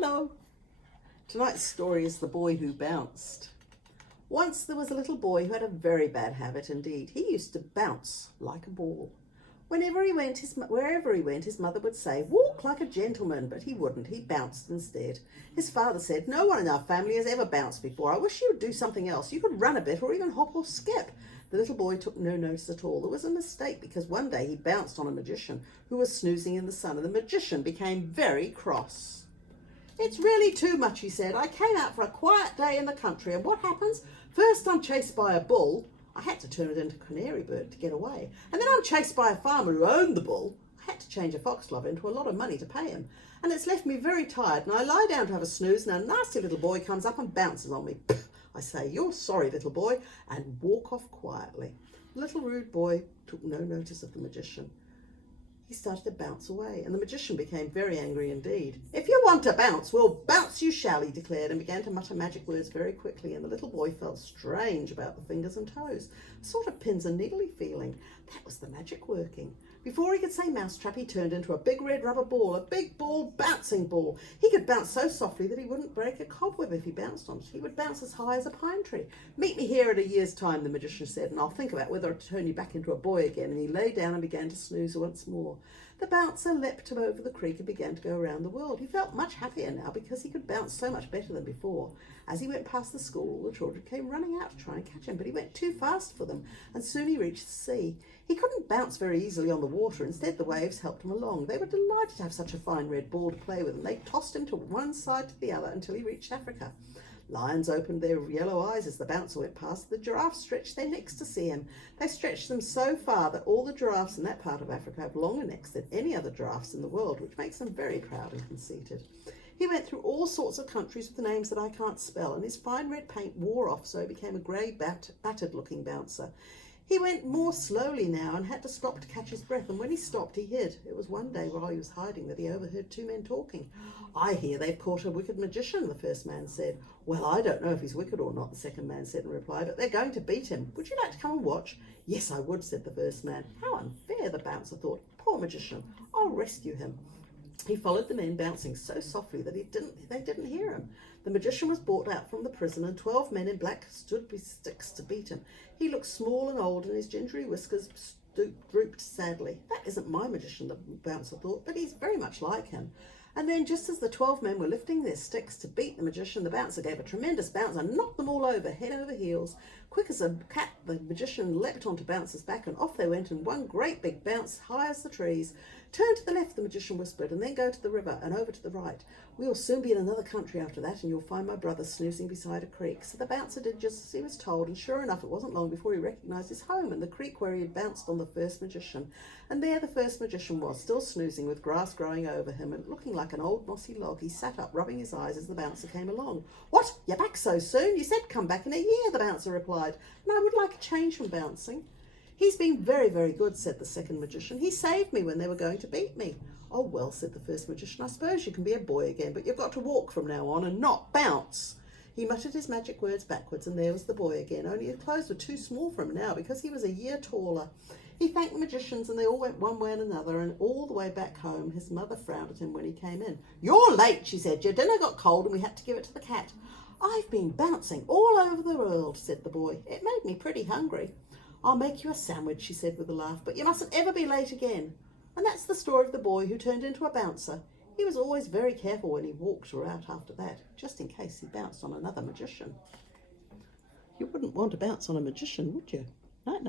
Hello. Tonight's story is The Boy Who Bounced. Once there was a little boy who had a very bad habit indeed. He used to bounce like a ball. Wherever he went, his mother would say, "Walk like a gentleman," but he wouldn't. He bounced instead. His father said, "No one in our family has ever bounced before. I wish you would do something else. You could run a bit or even hop or skip." The little boy took no notice at all. There was a mistake because one day he bounced on a magician who was snoozing in the sun, and the magician became very cross. "It's really too much," he said. "I came out for a quiet day in the country, and what happens? First I'm chased by a bull. I had to turn it into a canary bird to get away. And then I'm chased by a farmer who owned the bull. I had to change a foxglove into a lot of money to pay him. And it's left me very tired, and I lie down to have a snooze, and a nasty little boy comes up and bounces on me. Pfft, I say, 'You're sorry, little boy,' and walk off quietly." The little rude boy took no notice of the magician. He started to bounce away, and the magician became very angry indeed. "If you want to bounce, well, bounce you shall," he declared, and began to mutter magic words very quickly, and the little boy felt strange about the fingers and toes, a sort of pins and needly feeling. That was the magic working. Before he could say mousetrap, he turned into a big red rubber ball, a big ball, bouncing ball. He could bounce so softly that he wouldn't break a cobweb if he bounced on it. He would bounce as high as a pine tree. "Meet me here at a year's time," the magician said, "and I'll think about whether to turn you back into a boy again." And he lay down and began to snooze once more. The bouncer leapt over the creek and began to go around the world. He felt much happier now because he could bounce so much better than before. As he went past the school, all the children came running out to try and catch him, but he went too fast for them, and soon he reached the sea. He couldn't bounce very easily on the water. Instead, the waves helped him along. They were delighted to have such a fine red ball to play with, and they tossed him to one side to the other until he reached Africa. Lions opened their yellow eyes as the bouncer went past. The giraffes stretched their necks to see him. They stretched them so far that all the giraffes in that part of Africa have longer necks than any other giraffes in the world, which makes them very proud and conceited. He went through all sorts of countries with names that I can't spell, and his fine red paint wore off, so he became a grey, battered-looking bouncer. He went more slowly now and had to stop to catch his breath, and when he stopped, he hid. It was one day while he was hiding that he overheard two men talking. "I hear they've caught a wicked magician," the first man said. "Well, I don't know if he's wicked or not," the second man said in reply, "but they're going to beat him. Would you like to come and watch?" "Yes, I would," said the first man. How unfair, the bouncer thought. Poor magician. I'll rescue him. He followed the men, bouncing so softly that they didn't hear him. The magician was brought out from the prison, and 12 men in black stood with sticks to beat him. He looked small and old, and his gingery whiskers drooped sadly. "That isn't my magician," the bouncer thought, "but he's very much like him." And then, just as the 12 men were lifting their sticks to beat the magician, the bouncer gave a tremendous bounce and knocked them all over, head over heels. Quick as a cat, the magician leapt onto Bouncer's back, and off they went in one great big bounce, high as the trees. "Turn to the left," the magician whispered, "and then go to the river, and over to the right. We'll soon be in another country after that, and you'll find my brother snoozing beside a creek." So the bouncer did just as he was told, and sure enough, it wasn't long before he recognised his home and the creek where he had bounced on the first magician. And there the first magician was, still snoozing with grass growing over him, and looking like an old mossy log. He sat up, rubbing his eyes as the bouncer came along. "What, you're back so soon? You said come back in a year," the bouncer replied, "and I would like a change from bouncing." "He's been very, very good," said the second magician. "He saved me when they were going to beat me." "Oh, well," said the first magician, "I suppose you can be a boy again, but you've got to walk from now on and not bounce." He muttered his magic words backwards, and there was the boy again, only his clothes were too small for him now because he was a year taller. He thanked the magicians, and they all went one way and another, and all the way back home his mother frowned at him when he came in. "You're late," she said. "Your dinner got cold and we had to give it to the cat." "I've been bouncing all over the world," said the boy. "It made me pretty hungry." "I'll make you a sandwich," she said with a laugh, "but you mustn't ever be late again." And that's the story of the boy who turned into a bouncer. He was always very careful when he walked about after that, just in case he bounced on another magician. You wouldn't want to bounce on a magician, would you? Night night.